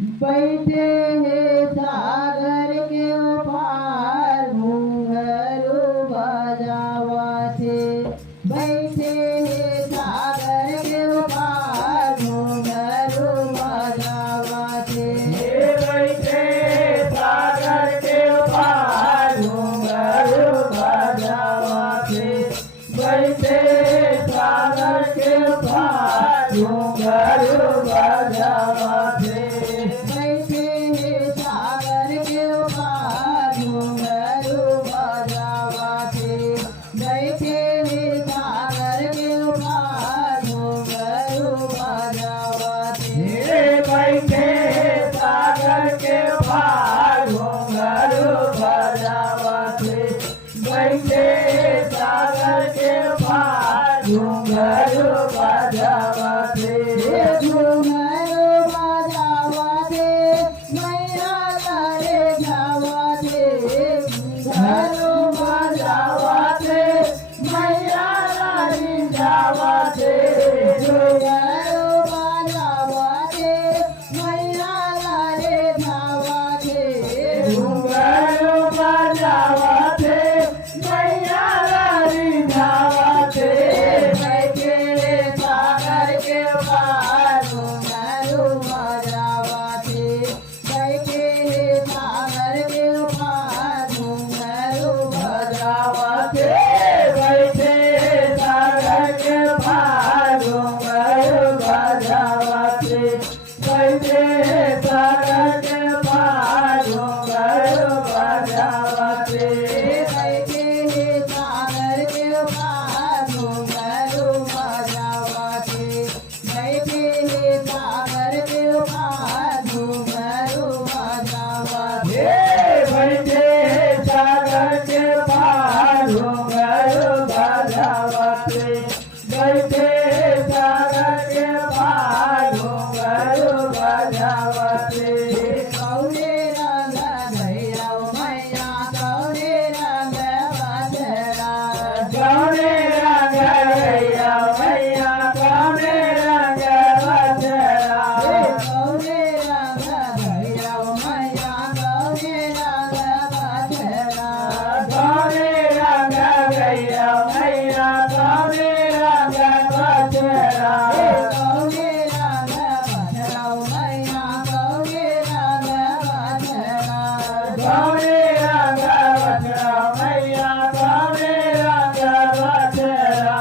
बैठे हैं सागर के पार घुंघरू बजावते। बैठे हैं सागर के पार घुंघरू बजावते। बैठे सागर के पार घुंघरू बजावते। बैठे सागर के पार घुंघरू बजावते। बैठे हैं सागर के पार घुंघरू बजावते। बैठे हैं सागर के पार घुंघरू बजावते। बैठे सागर के पार घुंघरू बजावते। बैठे सागर के पार घुंघरू बजावते। घुंघरू बजावते मैया लारे जावते। घुंघरू बजावते मैया लारी जावते। घुंघरू बजावते मैया लारे जावते। घुंघरू बजावते मैया लारी जावते। बैठे सागर के पार घुंघरू बजावते। बैठे सागर के पार घुंघरू बजावते। बैठे सागर के पार घुंघरू बजावते। बैठे सागर के पार घुंघरू बजावते। बैठे सागर के पार घुंघरू बजावते। बैठे सागर के पार घुंघरू बजावते। बैठे सागर के पार घुंघरू बजावते। बैठे सागर के पार घुंघरू बजावते। कौने रंग भैरव मैया कौने रंग बदला। कौने रंग भैया मैया कौने रंग बदला। कौने रंग भैरव मैया कौने रंग बदला। कौने रंग भैया मैया कौने रंग बदला। कौने रंग भैरव मैया कौने रंग बदला। कौने रंग बदला मैया कौने रंग बदला।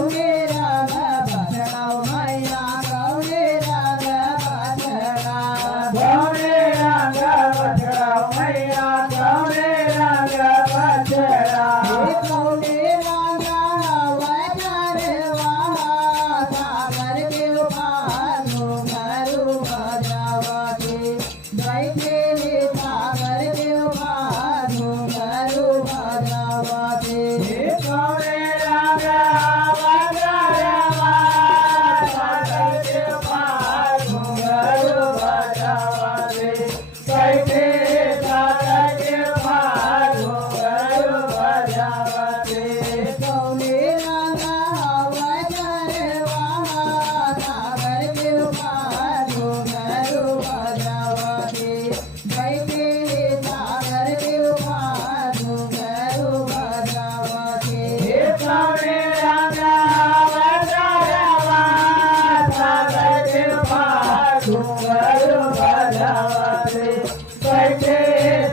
कौने रंग भैरव मैया कौने रंग बदला। कौने रंग बदला मैया कौने रंग बदला। कौने रंग बदलवा सागर के पार घुंघरू बजावते। बैठे सागर के पार घुंघरू बजावते। कौने रंग बदला सागर के पार घुंघरू बजावते। बैठे सागर के पार घुंघरू बजावते। कौने रंग बदलवा सागर के पार घुंघरू बजावते। बैठे सागर के पार घुंघरू बजावते। कौने रंग बदला सागर के पार घुंघरू बजावते। बैठे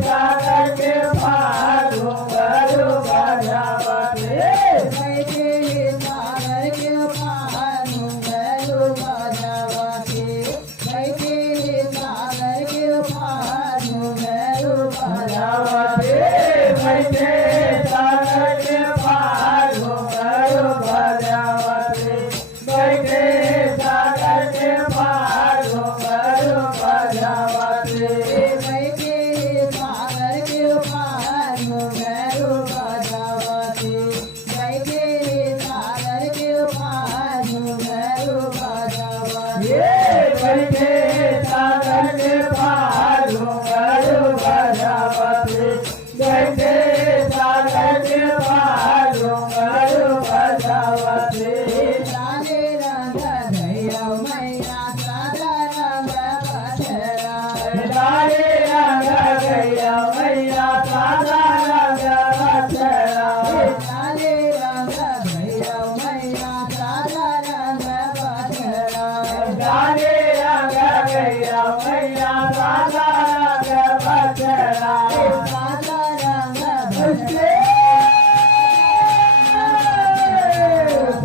सागर के पार घुंघरू बजावते। बैठे सागर के पार घुंघरू बजावते। बैठे सागर के पार घुंघरू बजावते। बैठे सागर के पार घुंघरू बजावते। बैठे सागर के पार घुंघरू बजावते। बैठे सागर के पार घुंघरू बजावते। बैठे सागर के पार घुंघरू बजावते। बैठे सागर के पार घुंघरू बजावते। बैठे सागर के पार घुंघरू बजावते। लाले रंग भैरव मैया सादा रंग बदला। गैया मैया सादा रंग बछड़ा सादा रंग बछड़ा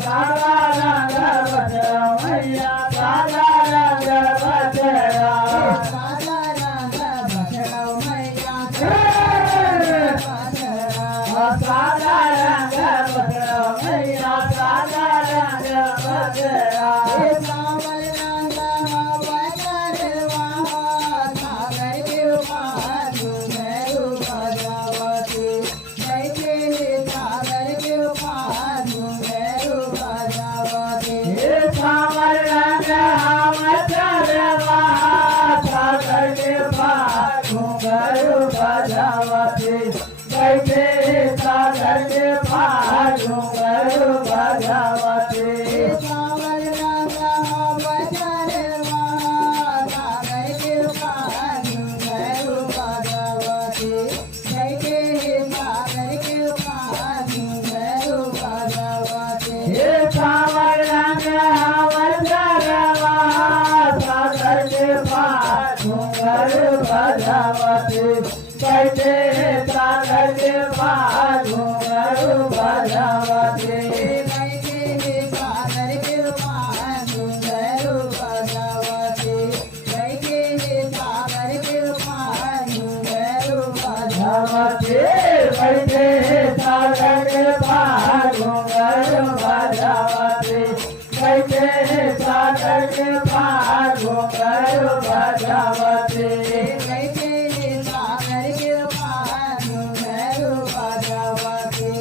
सादा रंग बछड़ा मैया सादा रंग बछड़ा सादा रंग बछड़ा मैया सादा रंग बछड़ा मैया सादा रंग बछड़ा सावल रंग बछड़वा सागर के पार घुंघरू बजावती बैठे सागर के पार घुंघरू बजावती सावर रंग बछड़वा सागर के पार घुंघरू बजावती बैठे सागर के पार घुंघरू बजावती सावल रंग बछड़वा सागर के पार घुंघरू बजावती बैठे सागर के पार घुंघरू बजावती सावर रंग बछड़वा सागर के पार घुंघरू बजावती बैठे सागर के पार घुंघरू बजावती बैठे सागर के पार घुंघरू बजावती बैठे सागर के पार घुंघरू बजावती बैठे सागर के पार घुंघरू बजावती बैठे सागर के पार घुंघरू बजावती बैठे सागर के पार घुंघरू बजावती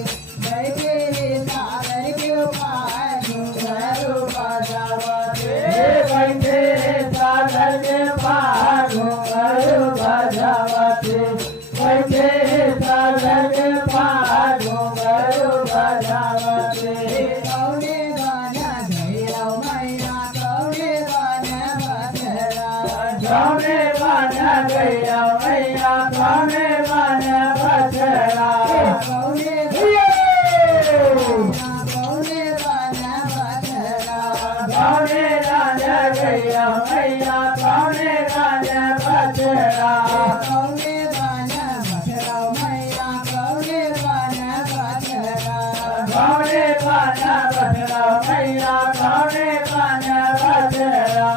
बैठे सागर के पार घुंघरू बजावती बैठे सागर के पार घुंघरू बजावती बैठे सागर के पार घुंघरू बजावती कौने गाना गैया मैया कौने गाना बछड़ा कौने बन गैया मैया कौने बन बछड़ा कौने कौने गाना बछड़ा कौने रंग गैया मैया कौने रंग बछड़ा कौने गाना बछड़ा मैया कौने गाना बछड़ा कौने बन बछड़ा मैया कौने बन बछड़ा कौने गाना बछड़ा मैया कौने गाना बछड़ा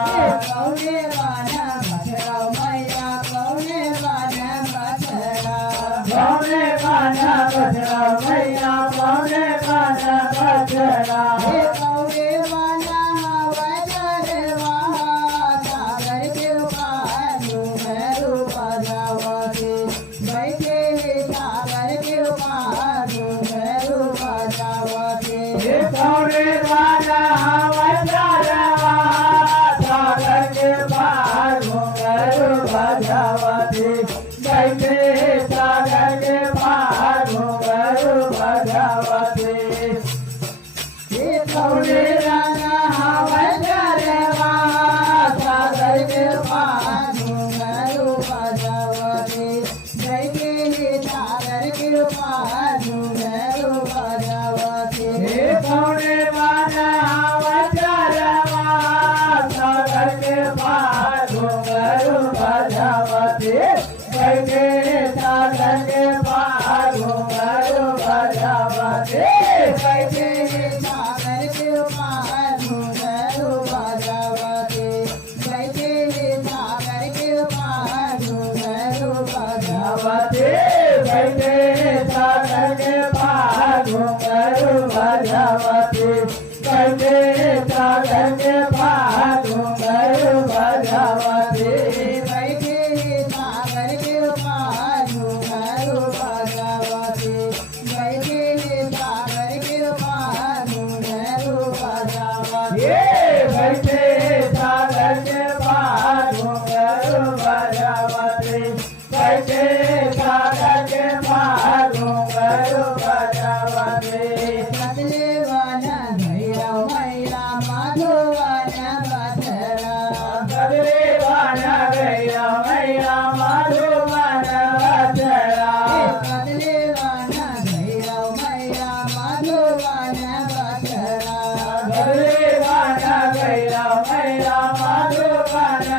कौने बन बछड़ा मैया कौने बन बछड़ा कौने गाना बछड़वा सागर के पार घुंघरू बजावती बैठे सागर के पार घुंघरू बजावती कौने बन बछड़वा सागर के पार घुंघरू बजावती बैठे सागर के पार घुंघरू बजावती कौने गाना बछड़वा सागर के पार घुंघरू बजावती बैठे सागर के पार घुंघरू बजावती कौने बन बछड़वा सागर के पार घुंघरू बजावती बैठे सागर के पार घुंघरू बजावती बैठे सागर के पार घुंघरू बजावती बैठे सागर के पार घुंघरू बजावती बैठे सागर के पार घुंघरू बजावती बैठे सागर के पार घुंघरू बजावती बैठे सागर के पार घुंघरू बजावती बैठे सागर के पार घुंघरू बजावती बैठे सागर के पार घुंघरू बजावती बैठे सागर के पार घुंघरू बजावती कदले वाला भैया मैया माधोवन बछड़ा कदले वाला गैया मैया माधोवन बछड़ा कदले वाला भैया मैया माधोवन बछड़ा कदले वाला गैया मैया माधोवन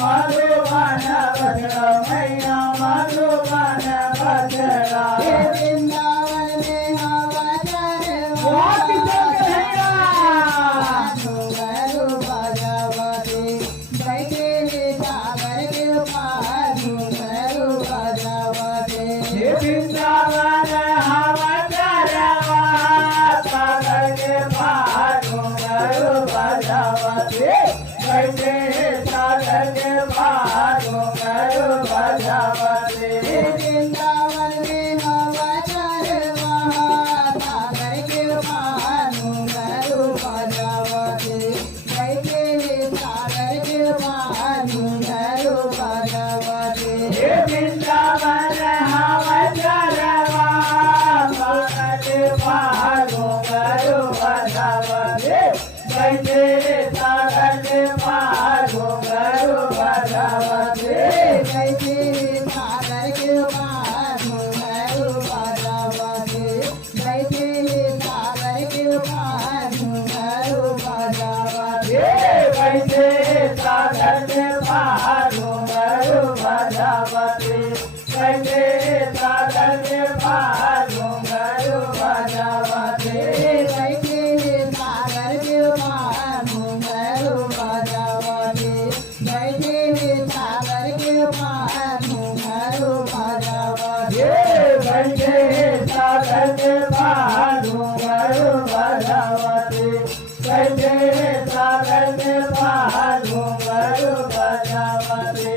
मधुबन बछड़ा मैया मधुबन बछड़ा हे वृंदावन में हवा वाह किशोर चढ़वा कन्हैया घुंघरू बजावती बैठे सागर के पार घुंघरू बजावती हे वृंदावन हवा चढ़वा सागर के पार घुंघरू बजावते बैठे सागर के पार घुंघरू बजावते वृंदावन में हवा चढ़वा सागर के पार घुंघरू बजावती बैठे सागर के पार घुंघरू बजावती हे वृंदावन हवा चढ़वा सागर के पार घुंघरू बजावते बैठे सागर के पार घुंघरू बजावते बैठे सागर के पार घुंघरू बजावती बैठे सागर के पार घुंघरू बजावती बैठे सागर के पार घुंघरू बजावते बैठे सागर के पार घुंघरू बजावते बैठे सागर के पार घुंघरू बजावती बैठे सागर के पार घुंघरू बजावती बैठे सागर के पार घुंघरू बजावते बैठे